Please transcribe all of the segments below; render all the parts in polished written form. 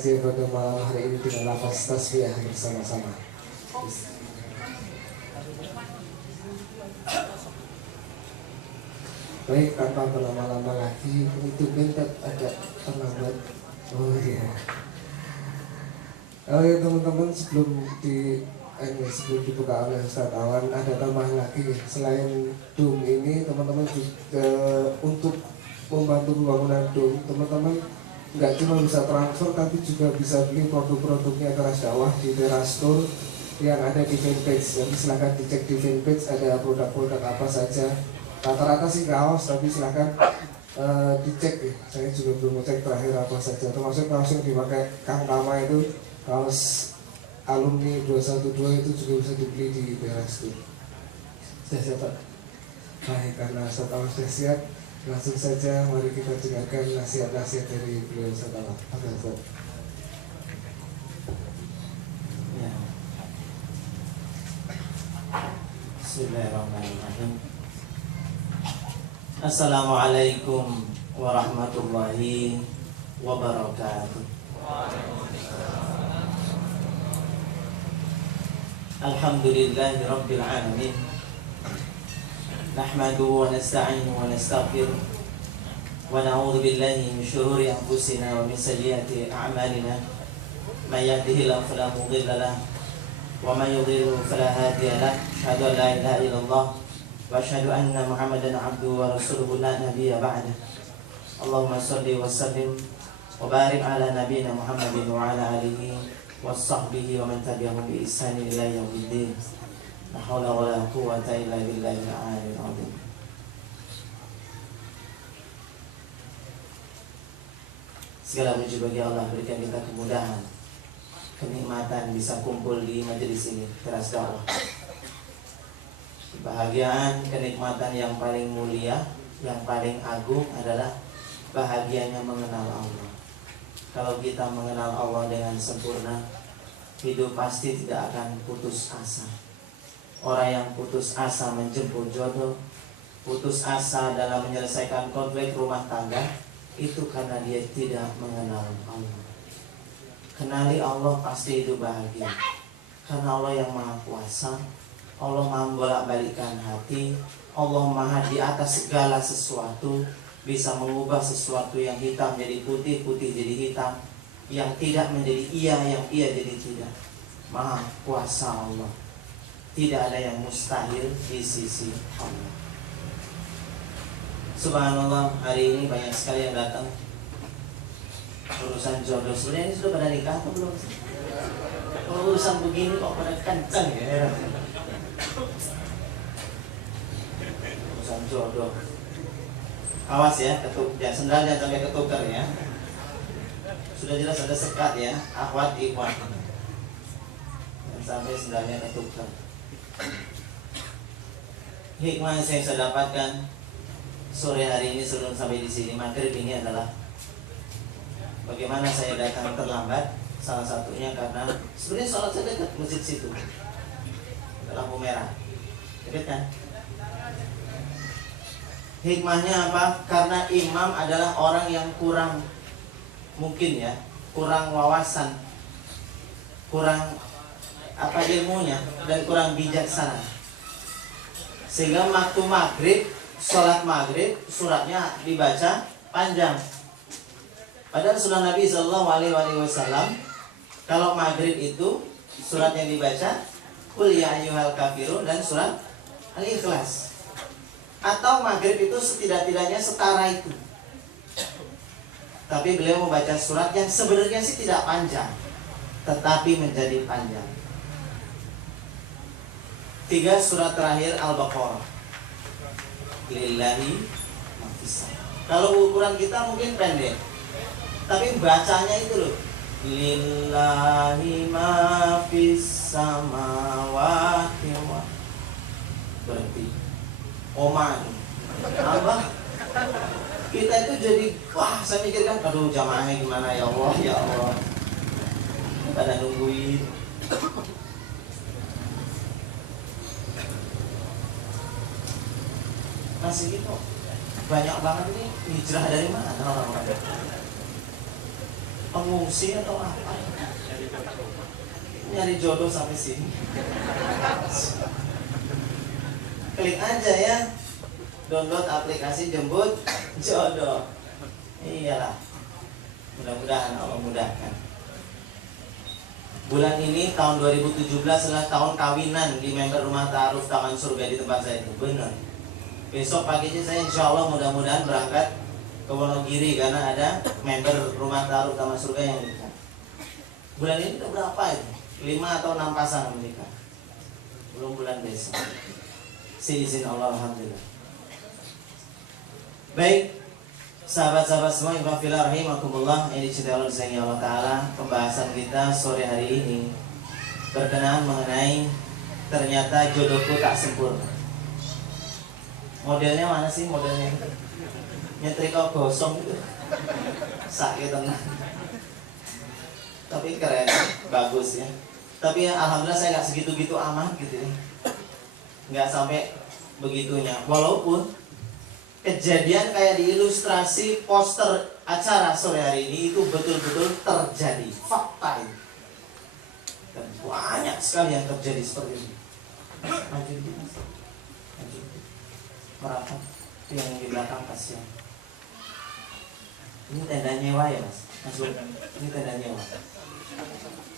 kajian pada malam hari ini dengan lafaz tasbih bersama-sama. Baik, tanpa berlama-lama lagi, itu bentar agak terlambat. Oh iya. Oh ya teman-teman, sebelum dibuka oleh Ustaz Awan, ada tambahan lagi. Selain dom ini, teman-teman juga untuk membantu pembangunan dom, teman-teman nggak cuma bisa transfer, tapi juga bisa beli produk-produknya Teras Dakwah di Teras Store yang ada di fanpage. Jadi silahkan dicek di fanpage ada produk-produk apa saja. Rata-rata sih kaos, tapi silahkan dicek ya. Saya juga belum ngecek terakhir apa saja. Termasuk kaos yang dipakai Kang Tama itu, kaos alumni 212 itu juga bisa dibeli di Teras Store. Sudah siap Pak? Baik, karena Ustaz Awan sudah siap, langsung saja mari kita dengarkan nasihat-nasihat dari beliau Ustaz Awan. Ya. Bismillahirrahmanirrahim. Assalamualaikum warahmatullahi wabarakatuh. Alhamdulillahi rabbil alamin. Nahmaduhu wa nasta'inuhu wa nastaghfiruh wa na'udzu billahi min shururi anfusina wa min sayyiati a'malina. May yahdihillahu fala mudilla lahu wa may yudlil fala hadiya lahu. Asyhadu an la ilaha illallah wa asyhadu anna Muhammadan abduhu wa rasuluhu la nabiyya ba'dah. Allahumma shalli wa sallim wa barik ala nabiyyina Muhammadin wa ala alihi wa sahbihi wa man tabi'ahum bi ihsan ila yaumiddin. La haula wa la quwwata illa billahil aliyyil azim. Segala puji bagi Allah, berikan kita kemudahan, kenikmatan bisa kumpul di majelis ini, Teras Dakwah. Kebahagiaan, kenikmatan yang paling mulia, yang paling agung adalah bahagianya mengenal Allah. Kalau kita mengenal Allah dengan sempurna, hidup pasti tidak akan putus asa. Orang yang putus asa menjemput jodoh, putus asa dalam menyelesaikan konflik rumah tangga, itu karena dia tidak mengenal Allah. Kenali Allah pasti hidup bahagia. Karena Allah yang maha kuasa, Allah maha membolak-balikkan hati, Allah maha di atas segala sesuatu, bisa mengubah sesuatu yang hitam jadi putih, putih jadi hitam, yang tidak menjadi iya, yang iya jadi tidak. Maha kuasa Allah. Tidak ada yang mustahil di sisi Allah. Subhanallah, hari ini banyak sekali yang datang urusan jodoh. Sebenarnya ini sudah pada nikah atau belum? Kalau urusan begini kok pada kencang ya. Urusan jodoh. Awas ya, ya sendal jangan sampai ketukar ya. Sudah jelas ada sekat ya, akhwat ikhwan. Jangan sampai sendalnya ketukar. Hikmah yang saya dapatkan sore hari ini sebelum sampai di sini maghrib ini adalah bagaimana saya datang terlambat. Salah satunya karena sebenarnya sholat saya dekat masjid situ, lampu merah, dekat kan? Hikmahnya apa? Karena imam adalah orang yang kurang, mungkin ya, kurang wawasan, kurang apa ilmunya, dan kurang bijaksana. Sehingga waktu maghrib, sholat maghrib, suratnya dibaca panjang. Padahal sunnah Nabi SAW, kalau maghrib itu surat yang dibaca Qul ya ayyuhal kafirun dan surat Al-Ikhlas. Atau maghrib itu setidak-tidaknya setara itu. Tapi beliau membaca surat yang sebenarnya sih tidak panjang, tetapi menjadi panjang. 3 surat terakhir Al-Baqarah. Lillahi mafis. Kalau ukuran kita mungkin pendek, tapi bacanya itu loh. Lillahi mafis samawati wa. Berarti Oman. Apa? Kita itu jadi, wah saya mikirkan, aduh jamaahnya gimana ya Allah, ya Allah. Pada nungguin. Masih gitu, banyak banget ini hijrah dari mana orang-orang? pengungsi atau apa? Nyari jodoh sampai sini. Klik aja ya, download aplikasi jemput jodoh. Iyalah, mudah-mudahan Allah mudahkan. Bulan ini tahun 2017 adalah tahun kawinan di member Rumah Ta'aruf Taman Surga di tempat saya itu. Benar. Besok paginya saya insya Allah mudah-mudahan berangkat ke Wonogiri karena ada member Rumah Ta'aruf Taman Surga yang nikah. Bulan ini udah berapa itu? 5 atau 6 pasangan menikah. Belum bulan besok. Seizin Allah, alhamdulillah. Baik, sahabat-sahabat semua yang fillah rahimakumullah, yang dicintai Allah Ta'ala, pembahasan kita sore hari ini berkenaan mengenai ternyata jodohku tak sempurna. Modelnya mana sih modelnya? Nyetrika gosong itu. Sakit tenang. Tapi keren, bagus ya. Tapi ya, alhamdulillah saya nggak segitu-gitu amat gitu ya. Nggak sampai begitunya. Walaupun kejadian kayak di ilustrasi poster acara sore hari ini itu betul-betul terjadi, fakta itu. Dan banyak sekali yang terjadi seperti ini. Maju dikit mas, maju dikit. Merapat, yang di belakang kasihan. Ini tenda nyewa ya mas, masuk. Ini tenda nyewa.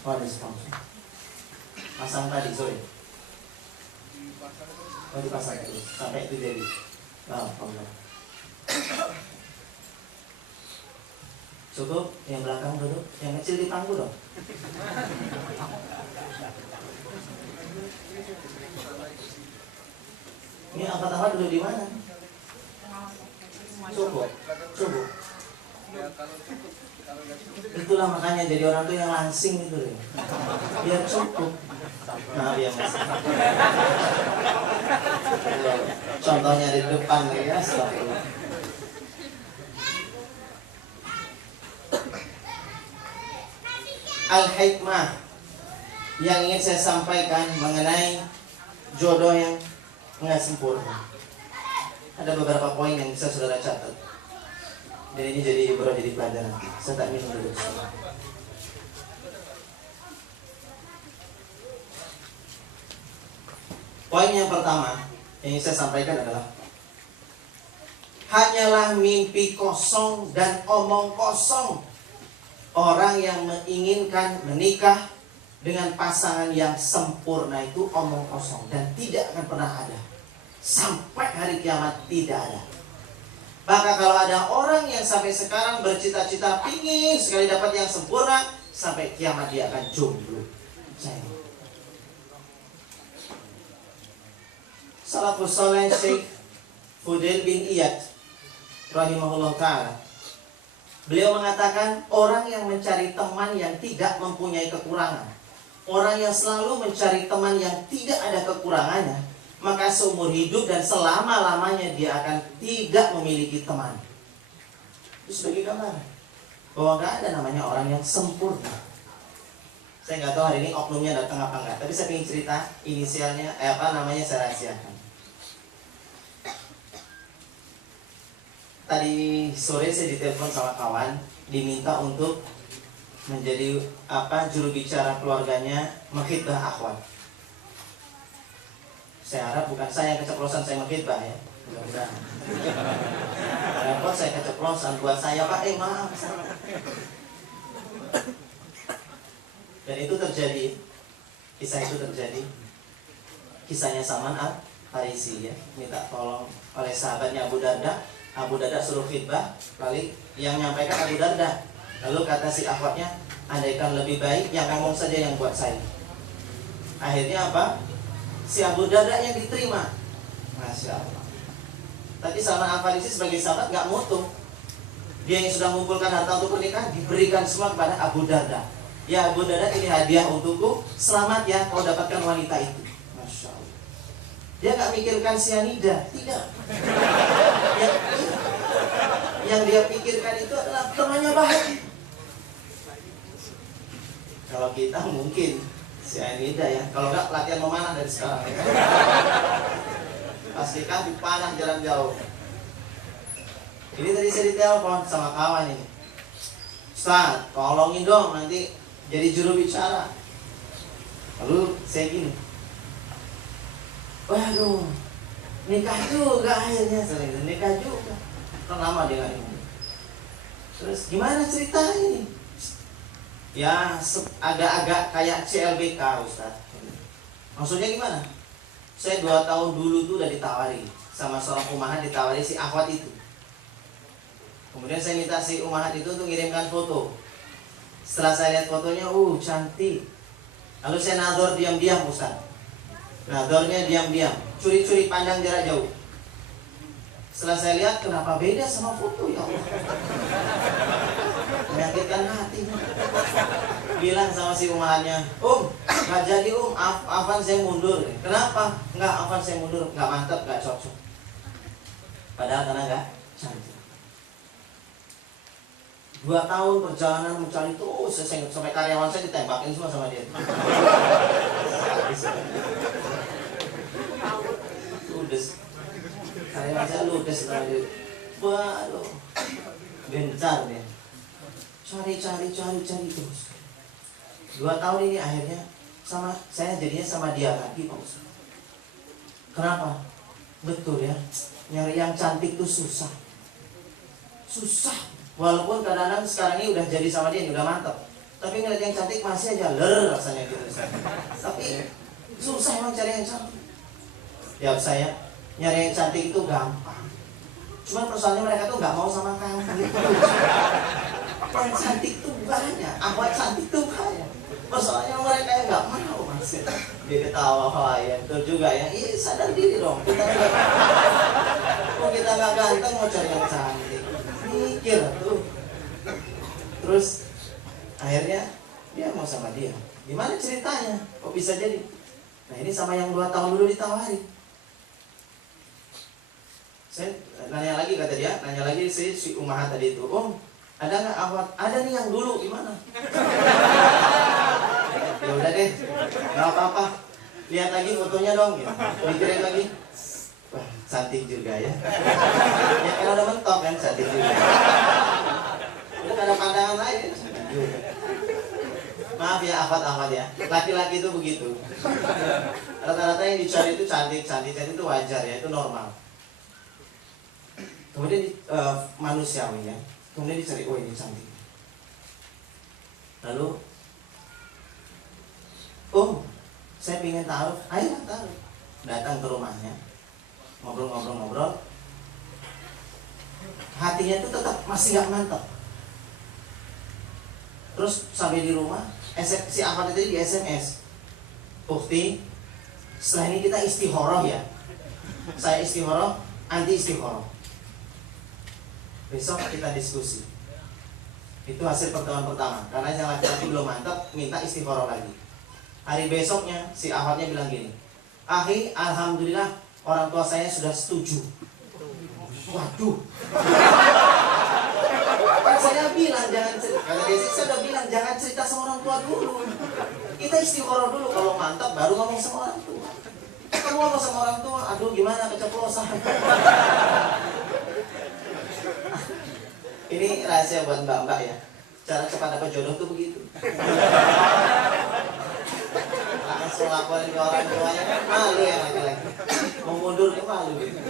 Oh ada sponsor. Pasang tadi sore. Oh dipasang terus sampai itu jadi. Oh, Allah. Cukup, yang belakang duduk, yang kecil di pangku dong. Ini angkat-angkat duduk di mana? Cukup, cukup. Itulah makanya jadi orang tuh yang langsing itu deh. Biar cukup. Nah, biar masuk. Contohnya di depan ya, astagfirullah. Al-hikmah yang ingin saya sampaikan mengenai jodoh yang nggak sempurna. Ada beberapa poin yang bisa saudara catat. Dan ini jadi ibrah, jadi pelajaran. Saya tak minum dulu. Poin yang pertama yang ingin saya sampaikan adalah hanyalah mimpi kosong dan omong kosong orang yang menginginkan menikah dengan pasangan yang sempurna. Itu omong kosong dan tidak akan pernah ada sampai hari kiamat, tidak ada. Maka kalau ada orang yang sampai sekarang bercita-cita pingin sekali dapat yang sempurna, sampai kiamat dia akan jomblo. Salafus saleh Syekh Fudail bin Iyad rahimahullah ta'ala, beliau mengatakan orang yang mencari teman yang tidak mempunyai kekurangan, orang yang selalu mencari teman yang tidak ada kekurangannya, maka seumur hidup dan selama-lamanya dia akan tidak memiliki teman. Itu sebagai gambaran bahwa gak ada namanya orang yang sempurna. Saya nggak tahu hari ini oknumnya datang apa enggak, tapi saya ingin cerita inisialnya, saya rahasiakan. Tadi sore saya ditelepon sama kawan, diminta untuk menjadi juru bicara keluarganya mengkhidbah akhwat. Saya harap bukan saya yang keceplosan saya mengkhidbah ya. Mudah-mudahan. Repot saya keceplosan buat saya Pak, maaf. Dan itu terjadi. Kisah itu terjadi. Kisahnya Salman Al-Farisi ya, minta tolong oleh sahabatnya Abu Darda. Abu Darda suruh khidbah, kali yang nyampaikan Abu Darda. Lalu kata si akhwatnya, andaikan lebih baik yang ngomong saja yang buat saya. Akhirnya apa? Si Abu Darda yang diterima. Masya Allah. Tapi Salman Al-Farisi sebagai sahabat gak mutu. Dia yang sudah mengumpulkan harta untuk pernikahan diberikan semua kepada Abu Darda. Ya Abu Darda, ini hadiah untukku. Selamat ya kau dapatkan wanita itu. Masya Allah. Dia gak mikirkan sianida. Tidak. Yang dia pikirkan itu adalah temannya bahagia. Kalau kita mungkin sianida ya. Kalau enggak latihan memanah dari sekarang ya. Pastikan dipanah jarak jauh. Ini tadi saya ditelepon sama kawan ini. Ustaz, tolongin dong nanti jadi juru bicara. Lalu saya gini, waduh, nikah juga akhirnya, sering nikah juga. Kan lama dia nggak nikah. Terus gimana ceritanya ini? Ya agak-agak kayak CLBK Ustaz. Maksudnya gimana? Saya 2 tahun dulu tuh udah ditawari sama seorang umahat, ditawari si akhwat itu. Kemudian saya minta si umahat itu untuk ngirimkan foto. Setelah saya lihat fotonya, cantik. Lalu saya nador diam-diam Ustaz. Nadornya diam-diam, curi-curi pandang jarak jauh. Setelah saya lihat, kenapa beda sama foto, ya Allah. Menyakitkan hati. Bilang sama si umahannya, nggak jadi Afan saya mundur. Kenapa? Nggak, Afan saya mundur, nggak mantap, nggak cocok. Padahal karena nggak cantik. 2 tahun perjalanan mencari terus, sampai karyawan saya ditembakin semua sama dia. Ludes. Karyawan saya ludes sama dia. Waduh, gencar dia. Cari terus. 2 tahun ini akhirnya saya jadinya sama dia lagi, Pak Ustaz. Kenapa? Betul ya, nyari yang cantik tuh susah. Walaupun kadang-kadang sekarang ini udah jadi sama dia, udah mantap. Tapi ngeliat yang cantik masih aja rasanya gitu. Tapi susah emang cari yang cantik. Jawab saya, nyari yang cantik itu gampang. Cuman persoalannya mereka tuh nggak mau sama kamu gitu. Yang cantik tuh banyak, akhwat cantik tuh banyak. Persoalannya mereka yang nggak mau Mas. Dia ketawa, ya betul juga ya. Iya, sadar diri dong. Kita nggak ganteng mau cari yang cantik. Mikir tuh. Terus akhirnya dia mau sama dia. Gimana ceritanya? Kok bisa jadi? Nah ini sama yang 2 tahun dulu ditawari. Saya nanya lagi, kata dia, si umahat tadi itu, ada nggak akhwat? Ada nih yang dulu, gimana? Ya udah deh, nggak apa-apa. Lihat lagi fotonya dong, gitu. Mikirin lagi. Wah, cantik juga ya. Ya kan udah mentok kan, cantik juga. Udah ada pandangan lain. Maaf ya akhwat ya, laki-laki itu begitu. Rata-rata yang dicari itu cantik itu wajar ya, itu normal. Kemudian manusiawi ya, kemudian dicari, ini cantik. Lalu, saya pengen taruh, ayo taruh. Datang ke rumahnya, ngobrol. Hatinya itu tetap masih gak mantap. Terus sampai di rumah, si Ahmad itu di SMS, Ukti, setelah ini kita istikharah ya. Saya istikharah, anti istikharah. Besok kita diskusi. Itu hasil pertemuan pertama. Karena yang laki-laki belum mantap, minta istikharah lagi. Hari besoknya si Ahmadnya bilang gini, Akhi, alhamdulillah orang tua saya sudah setuju. Waduh. Kan saya bilang jangan cerita. Kata Desi, saya udah bilang jangan cerita sama orang tua dulu. Kita istikharah dulu, kalau mantap baru ngomong sama orang tua. Kamu ngomong sama orang tua, aduh gimana keceplosan. Ini rahasia buat mbak-mbak ya. Cara cepat dapat jodoh tuh begitu. Langsung laporin ke orang tuanya, kan malu ya laki-laki. Mau mundur ke malu gitu.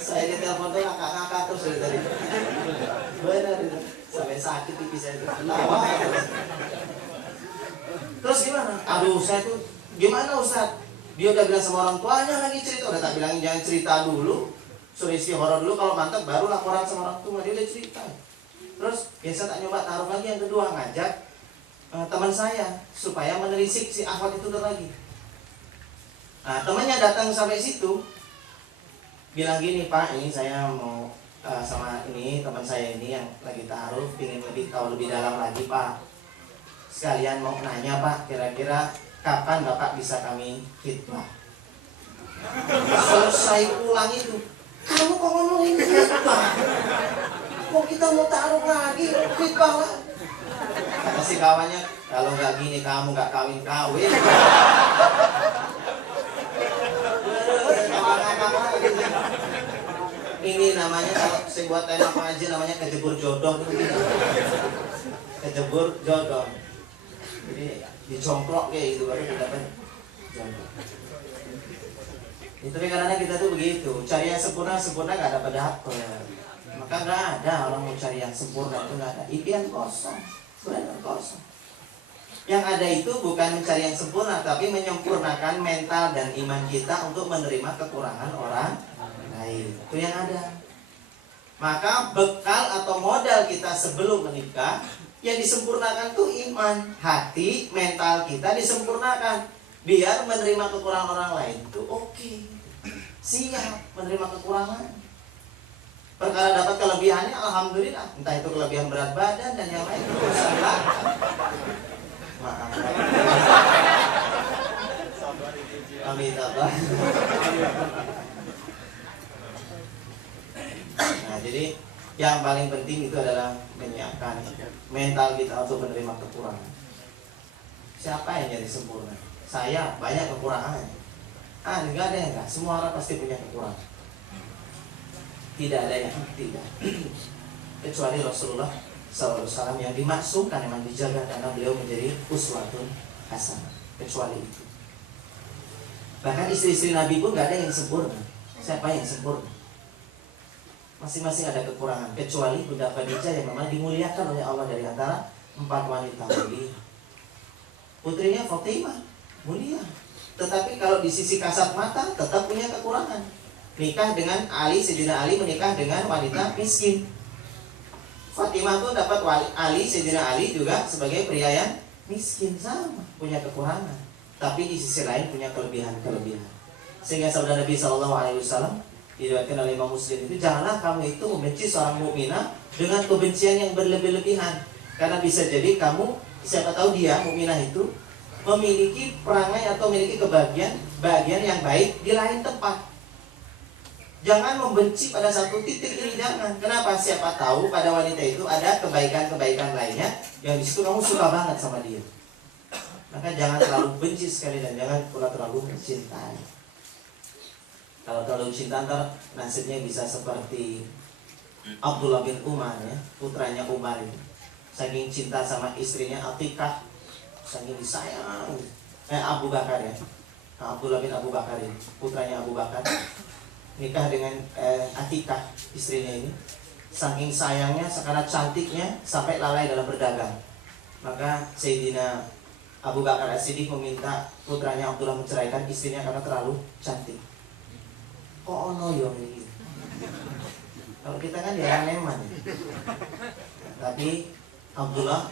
Saya di telepon tuh ngakak-ngakak terus dari tadi. Benar itu. Sampai sakit pipi saya itu. Terus gimana? Aduh, saya tuh gimana Ustaz? Dia udah bilang sama orang tuanya lagi cerita. Udah tak bilangin jangan cerita dulu. Suruh istikharah dulu, kalau mantap baru laporan sama orang tua. Dia udah cerita. Terus biasa tak nyoba taruh lagi yang kedua, ngajak teman saya supaya menelisik si akhwat itu lagi. Nah temannya datang sampai situ, bilang gini, Pak, ini saya mau sama ini teman saya ini yang lagi taruh, ingin lebih tahu lebih dalam lagi Pak. Sekalian mau nanya Pak, kira-kira kapan Bapak bisa kami khitbah? Selesai pulang itu, kamu kok ngomongin khitbah? Kok kita mau taruh lagi khitbah lah? Kata si kawannya, kalau nggak gini kamu nggak kawin-kawin. Ini namanya kalau saya buat tema pengajian namanya kejebur jodoh tuh gitu. Kejebur jodoh. Jadi dicongklok kayak gitu baru dapat jodoh. Itu karena kita tuh begitu, cari yang sempurna nggak dapat dapet. Maka nggak ada orang mau cari yang sempurna itu nggak ada. Impian kosong, benar kosong. Yang ada itu bukan mencari yang sempurna, tapi menyempurnakan mental dan iman kita untuk menerima kekurangan orang lain. Itu yang ada. Maka bekal atau modal kita sebelum menikah yang disempurnakan tuh iman, hati, mental kita disempurnakan biar menerima kekurangan orang lain itu oke. Siap menerima kekurangan. Perkara dapat kelebihannya alhamdulillah, entah itu kelebihan berat badan dan yang lain itu maaf. Amin Allah. Nah, jadi yang paling penting itu adalah menyiapkan mental kita untuk menerima kekurangan. Siapa yang jadi sempurna? Saya banyak kekurangan. Enggak ada yang enggak. Semua orang pasti punya kekurangan. Tidak ada yang tidak. Kecuali Rasulullah SAW yang dimaksudkan memang dijaga karena beliau menjadi uswatun hasanah. Kecuali itu. Bahkan istri-istri Nabi pun enggak ada yang sempurna. Siapa yang sempurna? Masing-masing ada kekurangan. Kecuali Bunda Khadijah yang memang dimuliakan oleh Allah dari antara 4 wanita mulia. Putrinya Fatimah mulia, tetapi kalau di sisi kasat mata tetap punya kekurangan. Nikah dengan Ali, Sayyidina Ali menikah dengan wanita miskin. Fatimah tuh dapat Ali, Sayyidina Ali juga sebagai pria yang miskin, sama punya kekurangan, tapi di sisi lain punya kelebihan. Sehingga sabda Nabi SAW diriwayatkan oleh Imam Muslim itu, janganlah kamu itu membenci seorang mukminah dengan kebencian yang berlebih-lebihan, karena bisa jadi kamu, siapa tahu dia mukminah itu memiliki perangai atau memiliki bagian yang baik di lain tempat. Jangan membenci pada satu titik ini, jangan. Kenapa? Siapa tahu pada wanita itu ada kebaikan-kebaikan lainnya yang disitu kamu suka banget sama dia. Maka jangan terlalu benci sekali dan jangan pula terlalu mencintai. Kalau terlalu cinta ntar nasibnya bisa seperti Abdullah bin Umar ya, putranya Umar itu. Saking cinta sama istrinya Atikah, saking disayang. Abu Bakar ya, Abdullah bin Abu Bakar ini, putranya Abu Bakar nikah dengan Atikah istrinya ini. Saking sayangnya, karena cantiknya sampai lalai dalam berdagang. Maka Sayyidina Abu Bakar As-Siddiq meminta putranya Abdullah menceraikan istrinya karena terlalu cantik. Kok ono yo ini? Kalau kita kan ya neman ya. Tapi Abdullah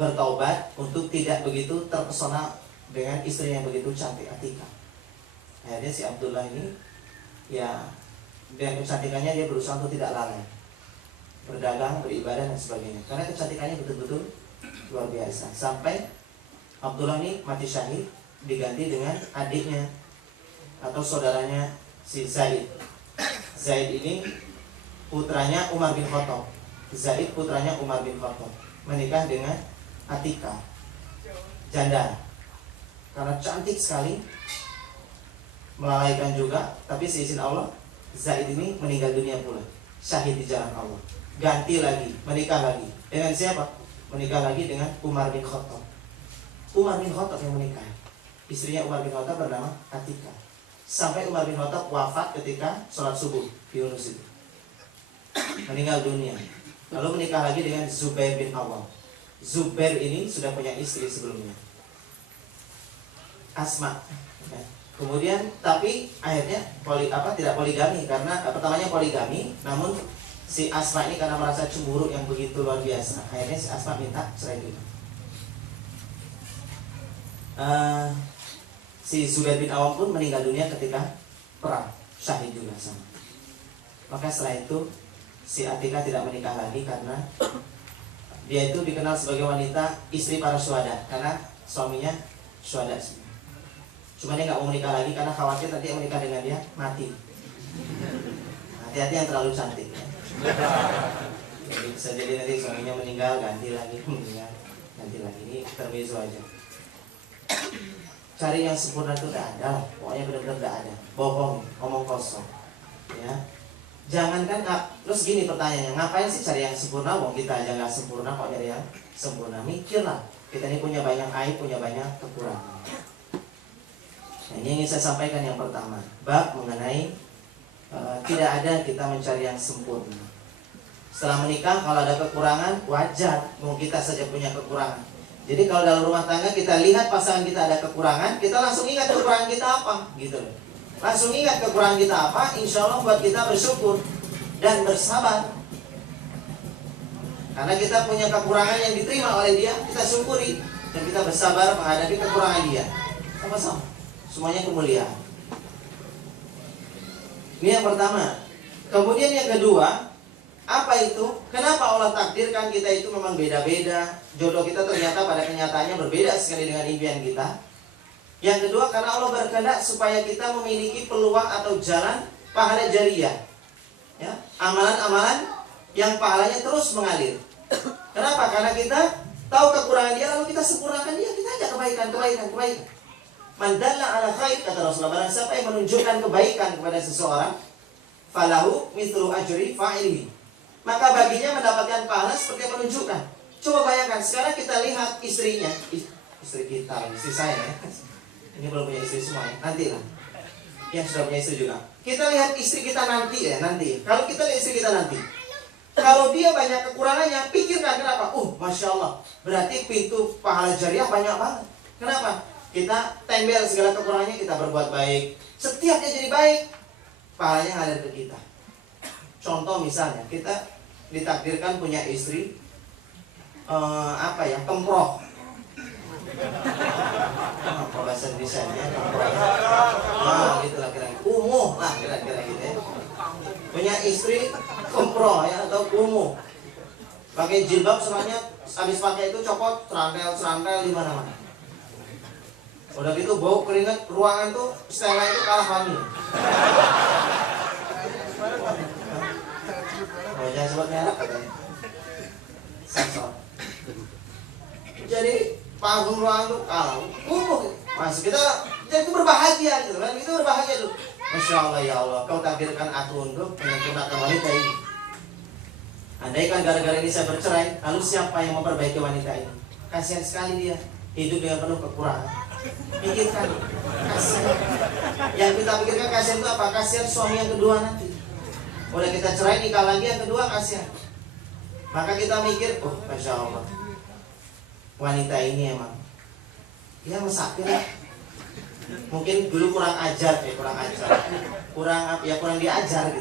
bertaubat untuk tidak begitu terpesona dengan istri yang begitu cantik Atikah. Akhirnya si Abdullah ini ya dengan kecantikannya dia berusaha untuk tidak lalai berdagang, beribadah dan sebagainya. Karena kecantikannya betul-betul luar biasa. Sampai Abdullah ini mati syahid diganti dengan adiknya atau saudaranya si Zaid. Zaid ini putranya Umar bin Khattab. Zaid putranya Umar bin Khattab menikah dengan Atikah, janda. Karena cantik sekali, melalaikan juga, tapi seizin Allah Zaid ini meninggal dunia pula, syahid di jalan Allah. Ganti lagi, menikah lagi. Dengan siapa? Menikah lagi dengan Umar bin Khattab. Umar bin Khattab yang menikah. Istrinya Umar bin Khattab bernama Atikah. Sampai Umar bin Khattab wafat ketika sholat subuh di Yunus itu, meninggal dunia. Lalu menikah lagi dengan Zubair bin Awam. Zubair ini sudah punya istri sebelumnya, Asma. Kemudian tapi akhirnya tidak poligami, karena pertamanya poligami, namun si Asma ini karena merasa cemburu yang begitu luar biasa, akhirnya si Asma minta cerai juga. Si Zubair bin Awam pun meninggal dunia ketika perang, syahid juga sama. Maka setelah itu si Atikah tidak menikah lagi karena dia itu dikenal sebagai wanita istri para syuhada, karena suaminya syuhada. Cuma dia nggak mau menikah lagi karena khawatir nanti yang menikah dengan dia mati. Hati-hati yang terlalu cantik ya. Jadi bisa jadi nanti suaminya meninggal ganti lagi, meninggal ganti lagi. Ini termizo aja. Cari yang sempurna itu tidak ada, pokoknya benar-benar tidak ada. Bohong, ngomong kosong. Ya, Jangankan terus gini pertanyaannya, ngapain sih cari yang sempurna? Wong kita aja nggak sempurna, kok nyari yang sempurna? Mikirlah, kita ini punya banyak aib, punya banyak kekurangan. Nah, ini yang ingin saya sampaikan yang pertama, bab mengenai tidak ada kita mencari yang sempurna. Setelah menikah kalau ada kekurangan wajar, mau kita saja punya kekurangan. Jadi kalau dalam rumah tangga kita lihat pasangan kita ada kekurangan, kita langsung ingat kekurangan kita apa, gitu loh. Langsung ingat kekurangan kita apa, insya Allah buat kita bersyukur dan bersabar. Karena kita punya kekurangan yang diterima oleh dia, kita syukuri dan kita bersabar menghadapi kekurangan dia. Sama-sama, semuanya kemuliaan. Ini yang pertama. Kemudian yang kedua, apa itu? Kenapa Allah takdirkan kita itu memang beda-beda? Jodoh kita ternyata pada kenyataannya berbeda sekali dengan impian kita. Yang kedua, karena Allah berkehendak supaya kita memiliki peluang atau jalan pahala jariyah, ya, amalan-amalan yang pahalanya terus mengalir. Kenapa? Karena kita tahu kekurangan dia, lalu kita sempurnakan dia, kita ajak kebaikan. Man dalla ala khair, kata Rasulullah, barang siapa yang menunjukkan kebaikan kepada seseorang, falahu mithlu ajri fa'ilihi, maka baginya mendapatkan pahala seperti yang menunjukkan. Coba bayangkan, sekarang kita lihat istrinya, istri saya ya. Ini belum punya istri semua ya, nanti lah. Yang sudah punya istri juga. Kita lihat istri kita nanti ya, nanti. Kalau kita lihat istri kita nanti, kalau dia banyak kekurangannya, pikirkan kenapa? Masya Allah, berarti pintu pahala jariah banyak banget. Kenapa? Kita tembel segala kekurangannya, kita berbuat baik. Setiap dia jadi baik, pahalanya ngalir ke kita. Contoh misalnya, kita ditakdirkan punya istri kemproh. Apa bahasa Indonesia-nya? Gitulah kira-kira. Kumuh lah kira-kira gitu ya. Punya istri kemproh ya, atau kumuh. Pakai jilbab semuanya, habis pakai itu copot, serantel di mana-mana. Udah gitu bau keringat, ruangan tuh Stella itu kalah wangi. Jangan sebut merek katanya. Sensor. Jadi parfum ruangan tuh kalah. Masuk kita jadi itu berbahagia gitu kan. Itu berbahagia tuh. Masya Allah, ya Allah, kau takdirkan aku untuk menyempurnakan wanita ini. Andaikan gara-gara ini saya bercerai, lalu siapa yang memperbaiki wanita ini? Kasihan sekali dia, hidup dengan penuh kekurangan. Pikirkan, kasihan. Yang kita pikirkan kasihan itu apa? Kasihan suami yang kedua nanti. Udah kita cerai, nikah lagi yang kedua, kasihan. Maka kita mikir, Masya Allah, wanita ini emang dia mesakit lah. Mungkin dulu kurang diajar gitu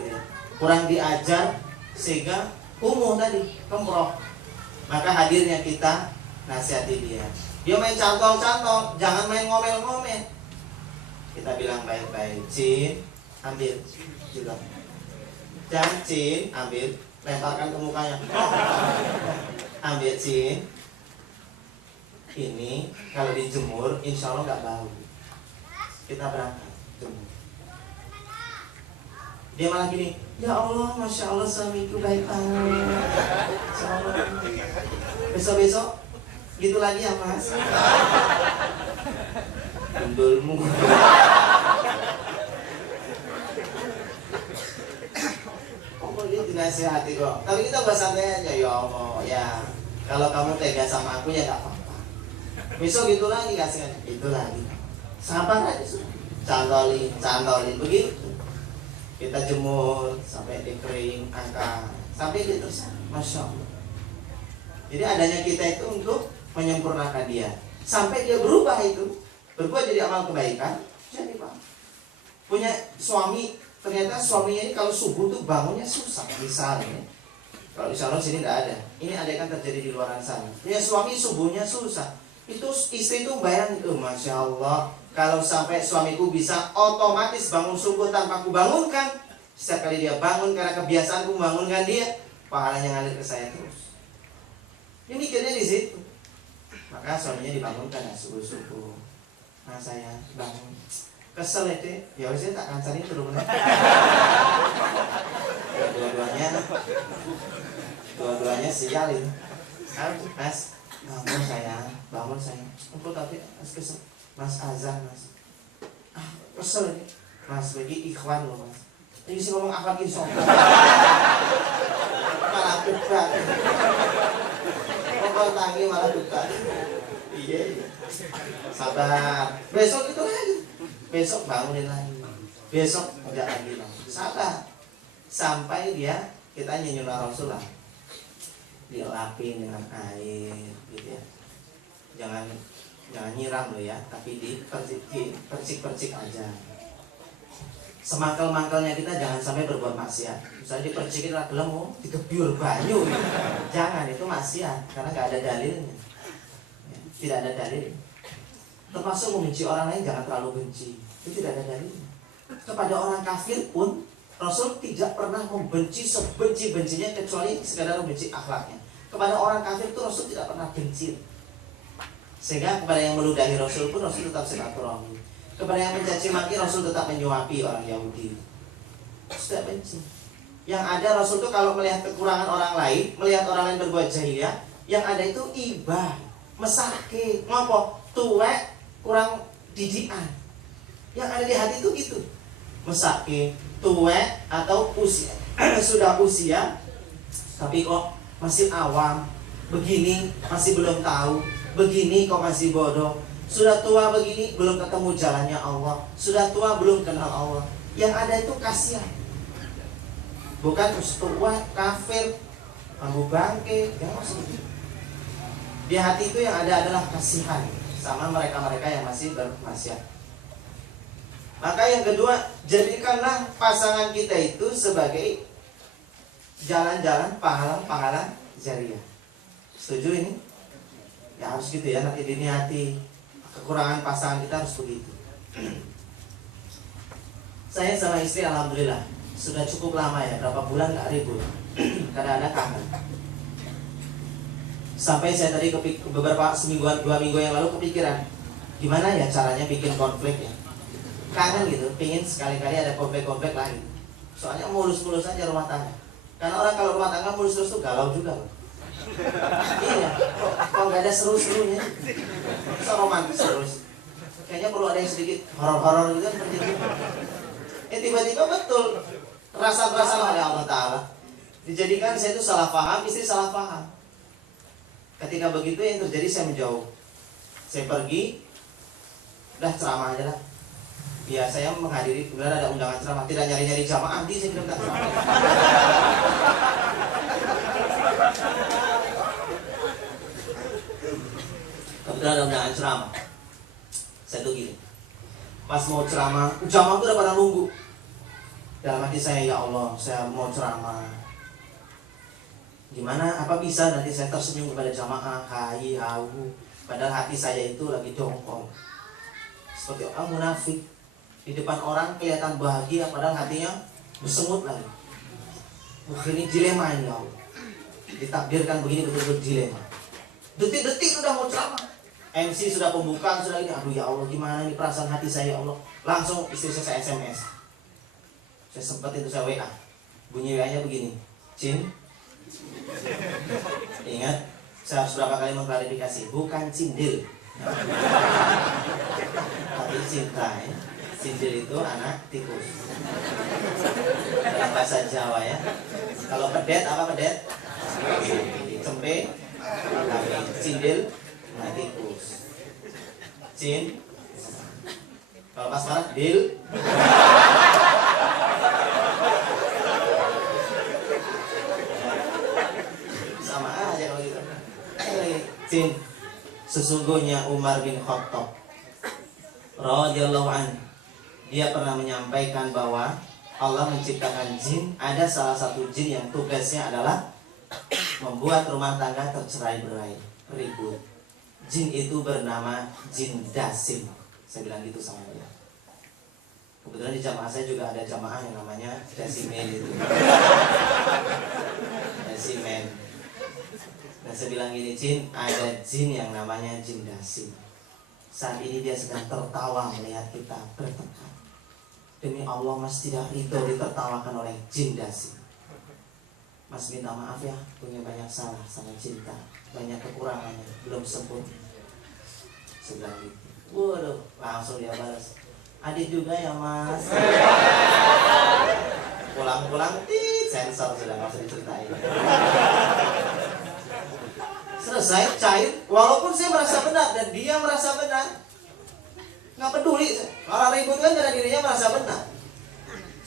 ya. Kurang diajar sehingga kumuh tadi, kemproh. Maka hadirnya kita nasihati dia. Dia main cantol-cantol, jangan main ngomel-ngomel. Kita bilang baik-baik, Cin, ambil juga. Jangan Cin, ambil, lemparkan ke mukanya. Ambil Cin. Ini kalau dijemur, insya Allah nggak bau. Kita berangkat jemur. Dia malah gini, ya Allah, Masya Allah suamiku baik banget. Besok-besok gitu lagi ya Mas. Bendulmu. Dia dinasihati kok. Tapi kita buat santai aja, ya Allah, ya kalau kamu tega sama aku ya gak apa-apa. Besok gitu lagi kasihnya, itu lagi. Sabar aja sudah. Cantolin begitu. Kita jemur sampai dikering, angkat sampai dia terus. Masya Allah. Jadi adanya kita itu untuk menyempurnakan dia sampai dia berubah itu, berbuat jadi amal kebaikan. Jadi Pak, punya suami, ternyata suaminya ini kalau subuh tuh bangunnya susah. Misalnya, kalau insya Allah sini tidak ada. Ini ada yang terjadi di luar sana. Punya suami subuhnya susah. Itu istri tuh bayang itu, Masya Allah, kalau sampai suamiku bisa otomatis bangun subuh tanpa aku bangunkan. Setiap kali dia bangun karena kebiasaanku membangunkan dia, pahalanya ngalir ke saya terus. Dia mikirnya di situ. Maka suaminya dibangunkan ya subuh-subuh. Nah saya bangun. Kesel itu, ya wes tak kancarin dulu. Dua-duanya sialin. Mas, bangun saya. Aku tadi mas kesel. Mas azan mas. Kesel ini. Mas lagi ikhwan loh mas. Ini sih ngomong apa gitu sombong. Malah debat. Ngomong tangi malah debat. Iya. Sabar. Besok itu lagi. Besok bangunin lagi. Besok kerja lagi. Sabar. Sampai dia kita nyanyi Rasulullah. Dilapin dengan air gitu ya. Jangan nyiram loh ya, tapi dipercik-percik aja. Semangkal-mangkalnya kita jangan sampai berbuat maksiat. Misalnya dipercikin lah gelem, dikebyur banyu gitu. Jangan, itu maksiat karena gak ada dalilnya. Ya, tidak ada dalil. Termasuk membenci orang lain jangan terlalu benci. Itu tidak ada dalilnya. Kepada orang kafir pun Rasul tidak pernah membenci sebenci-bencinya kecuali sekadar membenci akhlaknya. Kepada orang kafir itu Rasul tidak pernah benci. Sehingga kepada yang meludahi Rasul pun Rasul tetap silaturahmi. Kepada yang mencaci maki Rasul tetap menyuapi orang Yahudi. Tidak benci. Yang ada Rasul itu kalau melihat kekurangan orang lain, melihat orang lain berbuat jahiliyah, yang ada itu ibah, mesake, ngopo, tuwek, kurang didikan. Yang ada di hati itu gitu. Mesake, tuwek atau usia sudah usia tapi kok masih awam, begini masih belum tahu, begini kok masih bodoh, sudah tua begini belum ketemu jalannya Allah, sudah tua belum kenal Allah. Yang ada itu kasihan, bukan tua kafir kamu bangke, jangan maksudnya. Di hati itu yang ada adalah kasihan sama mereka-mereka yang masih bermaksiat. Maka yang kedua, jadikanlah pasangan kita itu sebagai jalan-jalan pahala jariah. Setuju ini? Ya harus gitu ya, nanti diniati. Kekurangan pasangan kita harus begitu. Saya sama istri alhamdulillah sudah cukup lama ya, berapa bulan gak ribut. Kadang-kadang kangen. Sampai saya tadi beberapa semingguan, 2 minggu yang lalu kepikiran, gimana ya caranya bikin konflik ya. Kangen gitu, pingin sekali-kali ada konflik-konflik lagi. Soalnya mulus-mulus aja rumah tangga. Karena orang kalau rumah tangga mulus-mulus tuh galau juga loh. Iya, kok gak ada seru-serunya. So romantis terus. Kayaknya perlu ada yang sedikit horor-horor gitu seperti itu. Tiba-tiba betul rasa-rasa oleh Allah Ta'ala. Dijadikan saya itu salah paham, istri salah paham. Ketika begitu yang terjadi saya menjauh. Saya pergi, udah ceramah aja lah. Ya saya menghadiri, kemudian ada undangan ceramah. Tidak nyari-nyari jamaah, saya bilang tak ceramah. Kemudian ada undangan ceramah. Saya tuh gini, pas mau ceramah, jamaah tuh udah pada nunggu. Dalam hati saya, ya Allah, saya mau ceramah. Gimana, apa bisa nanti saya tersenyum kepada jamaah, hai, hau. Padahal hati saya itu lagi dongkol. Seperti orang munafik. Di depan orang kelihatan bahagia, padahal hatinya bersemut lagi. Wah, ini dilema ini, ya Allah. Ditakdirkan begini betul-betul dilema. Detik-detik udah mau ceramah. MC sudah pembukaan, sudah ini. Aduh ya Allah, gimana ini perasaan hati saya, ya Allah. Langsung istri saya SMS. Saya sempat itu saya WA. Bunyi WA-nya begini. Cin. Ingat, saya harus berapa kali mengklarifikasi. Bukan cindil. Tapi cinta ya. Cindil itu anak tikus. Dalam bahasa Jawa ya. Kalau pedet apa pedet? Cempe. Cindil anak tikus. Cin. Kalau pas marah dil. Sama aja kalau gitu. Cin. Sesungguhnya Umar bin Khattab radhiyallahu anhu, dia pernah menyampaikan bahwa Allah menciptakan jin. Ada salah satu jin yang tugasnya adalah membuat rumah tangga tercerai-berai, ribut. Jin itu bernama jin Dasim. Saya bilang gitu sama dia. Kebetulan di jamaah saya juga ada jamaah yang namanya Dasimen itu. Dasimen. Dan saya bilang gini, jin, ada jin yang namanya jin Dasim. Saat ini dia sedang tertawa melihat kita bertengkar. Demi Allah Mas tidak ridho ditertawakan oleh jin Dasim. Mas minta maaf ya, punya banyak salah sama cinta, banyak kekurangannya, belum sempurna. Saya bilang gitu. Waduh, langsung dia balas, adik juga ya Mas. pulang, sensor sudah nggak usah diceritain. Selesai, cair. Walaupun saya merasa benar dan dia merasa benar, nggak peduli. Orang ribut kan karena dirinya merasa benar.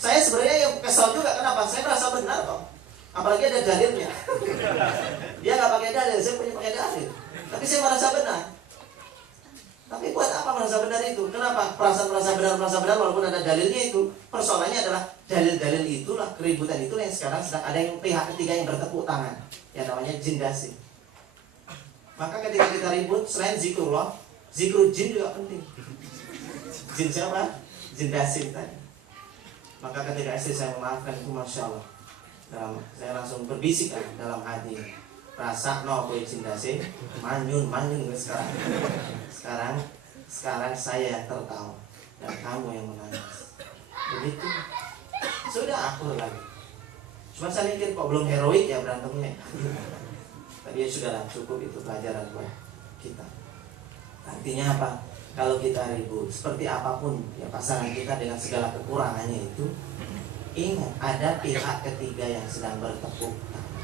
Saya sebenarnya yang kesal juga, kenapa? Saya merasa benar kok. Apalagi ada dalilnya. Dia nggak pakai dalil, saya punya pakai dalil. Tapi saya merasa benar. Tapi buat apa merasa benar itu? Kenapa? Merasa benar walaupun ada dalilnya itu. Persoalannya adalah dalil-dalil itulah, keributan itulah yang sekarang sedang ada yang pihak ketiga yang bertepuk tangan. Yang namanya jin dasing. Maka ketika kita ribut, selain zikrullah, zikrul jin juga penting. Jin siapa? Jin dasing tadi. Maka ketika istri saya memaafkan itu, Masya Allah, saya langsung berbisik kan dalam hati, rasa no kue cinta sih manyun sekarang saya tertawa dan kamu yang menangis. Begitu sudah aku lagi. Cuma saya mikir kok belum heroik ya berantemnya. Tapi ya sudahlah, cukup itu pelajaran buat kita. Artinya apa? Kalau kita ribut seperti apapun ya pasangan kita dengan segala kekurangannya itu, ingat ada pihak ketiga yang sedang bertepuk tangan.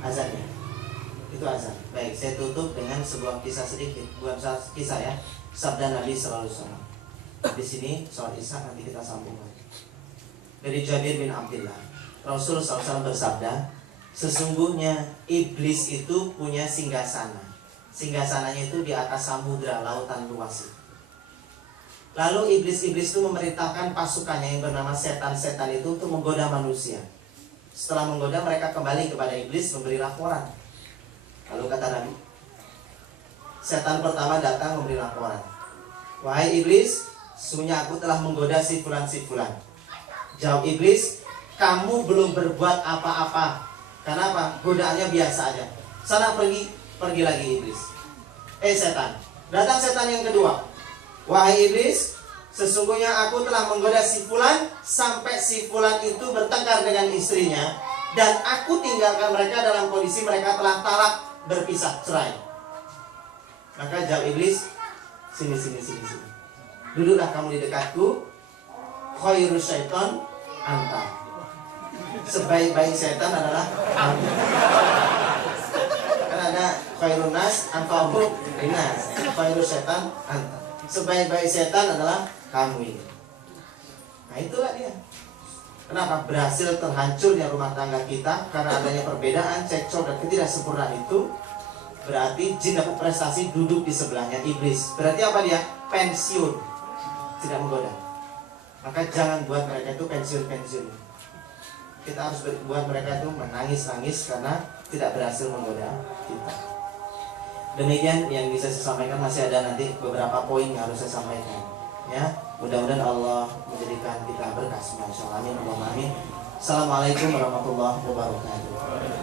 Azannya itu azan. Baik, saya tutup dengan sebuah kisah sedikit, bukan kisah ya, sabda Nabi Sallallahu Alaihi Wasallam. Di sini sholat isya nanti kita sambung lagi. Dari Jabir bin Abdullah, Rasul SAW bersabda, sesungguhnya iblis itu punya singgasana. Singgasananya itu di atas samudra, lautan luas. Lalu iblis-iblis itu memerintahkan pasukannya yang bernama setan-setan itu untuk menggoda manusia. Setelah menggoda, mereka kembali kepada iblis memberi laporan. Lalu kata Nabi, setan pertama datang memberi laporan, wahai iblis, sesungguhnya aku telah menggoda si fulan. Jawab iblis, kamu belum berbuat apa-apa. Karena apa? Godaannya biasa aja. Sana pergi lagi iblis. Setan. Datang setan yang kedua, wahai iblis, sesungguhnya aku telah menggoda si fulan sampai si fulan itu bertengkar dengan istrinya, dan aku tinggalkan mereka dalam kondisi mereka telah talak, berpisah, cerai. Maka jawab iblis, sini. Duduklah kamu di dekatku. Khairus syaitan anta. Sebaik-baik setan adalah kamu. Karena ada khairun nas anfa'uhum linnas. Khairus syaitan anta. Sebaik-baik setan adalah kamu ini. Nah itulah dia. Kenapa berhasil terhancurnya rumah tangga kita? Karena adanya perbedaan, cekcok dan ketidaksempurnaan itu. Berarti jin dapat prestasi duduk di sebelahnya iblis. Berarti apa dia? Pensiun, tidak menggoda. Maka jangan buat mereka itu pensiun. Kita harus buat mereka itu menangis-nangis karena tidak berhasil menggoda kita. Demikian yang bisa saya sampaikan. Masih ada nanti beberapa poin yang harus saya sampaikan. Ya, mudah-mudahan Allah menjadikan kita berkah semua. Amin. Assalamualaikum warahmatullahi wabarakatuh.